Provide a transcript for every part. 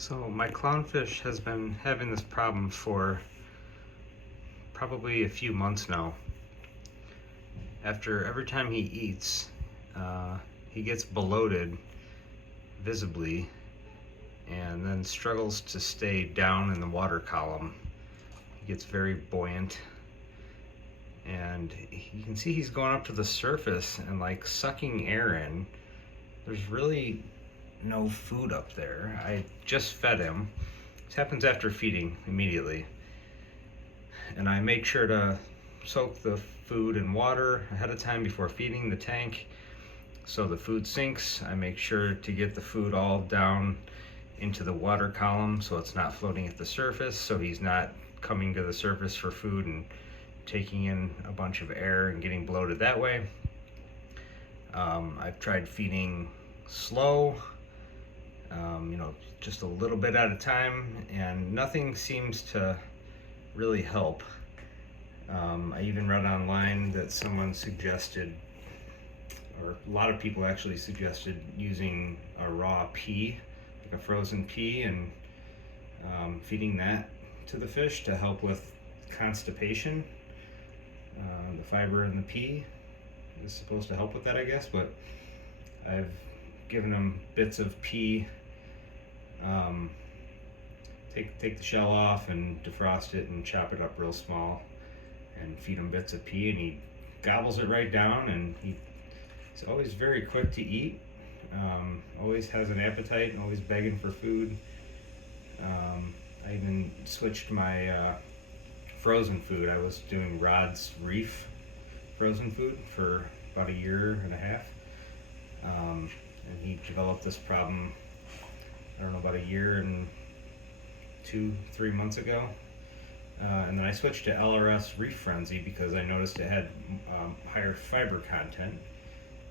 So my clownfish has been having this problem for probably a few months now. After every time he eats, he gets bloated visibly and then struggles to stay down in the water column. He gets very buoyant and you can see he's going up to the surface and like sucking air in. There's really no food up there. I just fed him. This happens after feeding immediately. And I make sure to soak the food in water ahead of time before feeding the tank so the food sinks. I make sure to get the food all down into the water column so it's not floating at the surface, so he's not coming to the surface for food and taking in a bunch of air and getting bloated that way. I've tried feeding slow, just a little bit at a time, and nothing seems to really help. I even read online that someone suggested, or a lot of people actually suggested, using a raw pea, like a frozen pea, and feeding that to the fish to help with constipation. The fiber in the pea is supposed to help with that, I guess, but I've given them bits of pea, take the shell off and defrost it and chop it up real small and feed him bits of pea, and he gobbles it right down, and he's always very quick to eat, always has an appetite and always begging for food. I even switched my frozen food. I was doing Rod's Reef frozen food for about a year and a half, and he developed this problem, I don't know, about a year and 2-3 months ago. And then I switched to LRS Reef Frenzy because I noticed it had higher fiber content.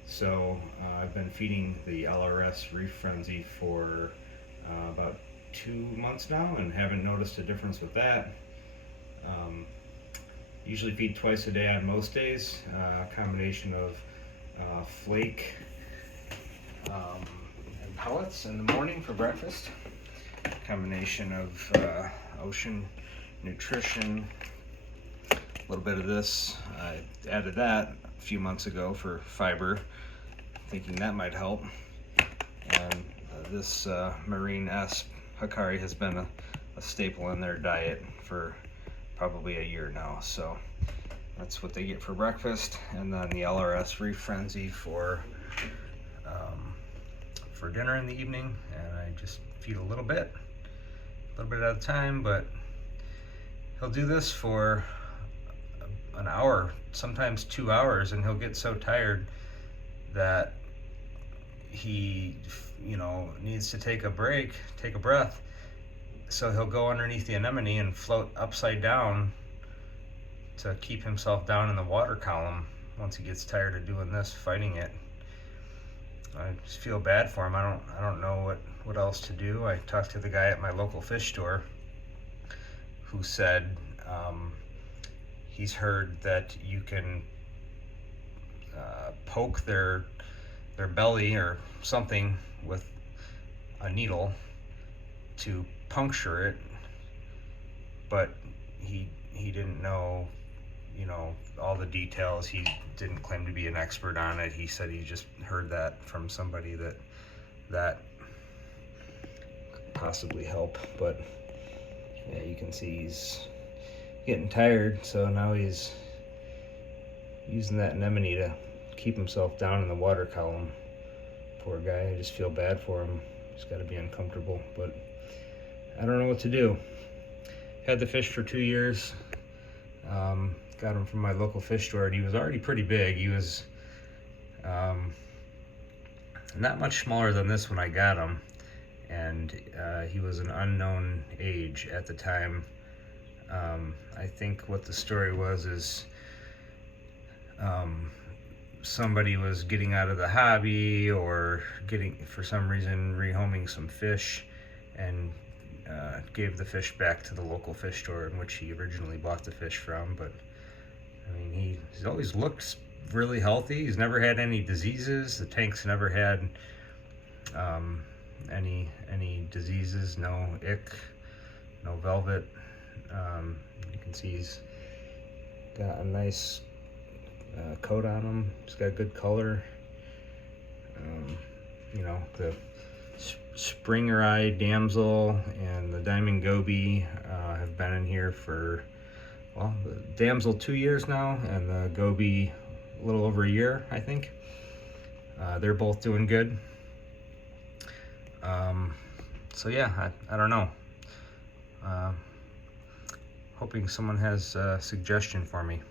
So I've been feeding the LRS Reef Frenzy for about 2 months now and haven't noticed a difference with that. Usually feed twice a day on most days, a combination of flake and pellets in the morning for breakfast, combination of ocean nutrition, a little bit of this. I added that a few months ago for fiber, thinking that might help. And this marine S Hikari has been a staple in their diet for probably a year now. So that's what they get for breakfast, and then the LRS Reef Frenzy for dinner in the evening. And I just feed a little bit at a time, but he'll do this for an hour, sometimes 2 hours, and he'll get so tired that he, needs to take a break, take a breath. So he'll go underneath the anemone and float upside down to keep himself down in the water column once he gets tired of doing this, fighting it. I just feel bad for him. I don't know what else to do. I talked to the guy at my local fish store who said he's heard that you can poke their belly or something with a needle to puncture it, but he didn't know all the details. He didn't claim to be an expert on it. He said he just heard that from somebody that could possibly help. But yeah, you can see he's getting tired, so now he's using that anemone to keep himself down in the water column. Poor guy. I just feel bad for him. He's got to be uncomfortable, but I don't know what to do. Had the fish for 2 years. Got him from my local fish store, and he was already pretty big. He was not much smaller than this when I got him, and he was an unknown age at the time. I think what the story was is somebody was getting out of the hobby or for some reason rehoming some fish, and gave the fish back to the local fish store in which he originally bought the fish from. But I mean, he's always looked really healthy. He's never had any diseases. The tank's never had any diseases, no ick, no velvet. You can see he's got a nice coat on him. He's got good color. You know, the Springer Eye Damsel and the Diamond Goby have been in here for, well, the Damsel 2 years now, and the Goby a little over a year, I think. They're both doing good. So yeah, I don't know. Hoping someone has a suggestion for me.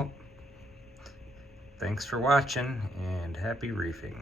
Oh, thanks for watching, and happy reefing.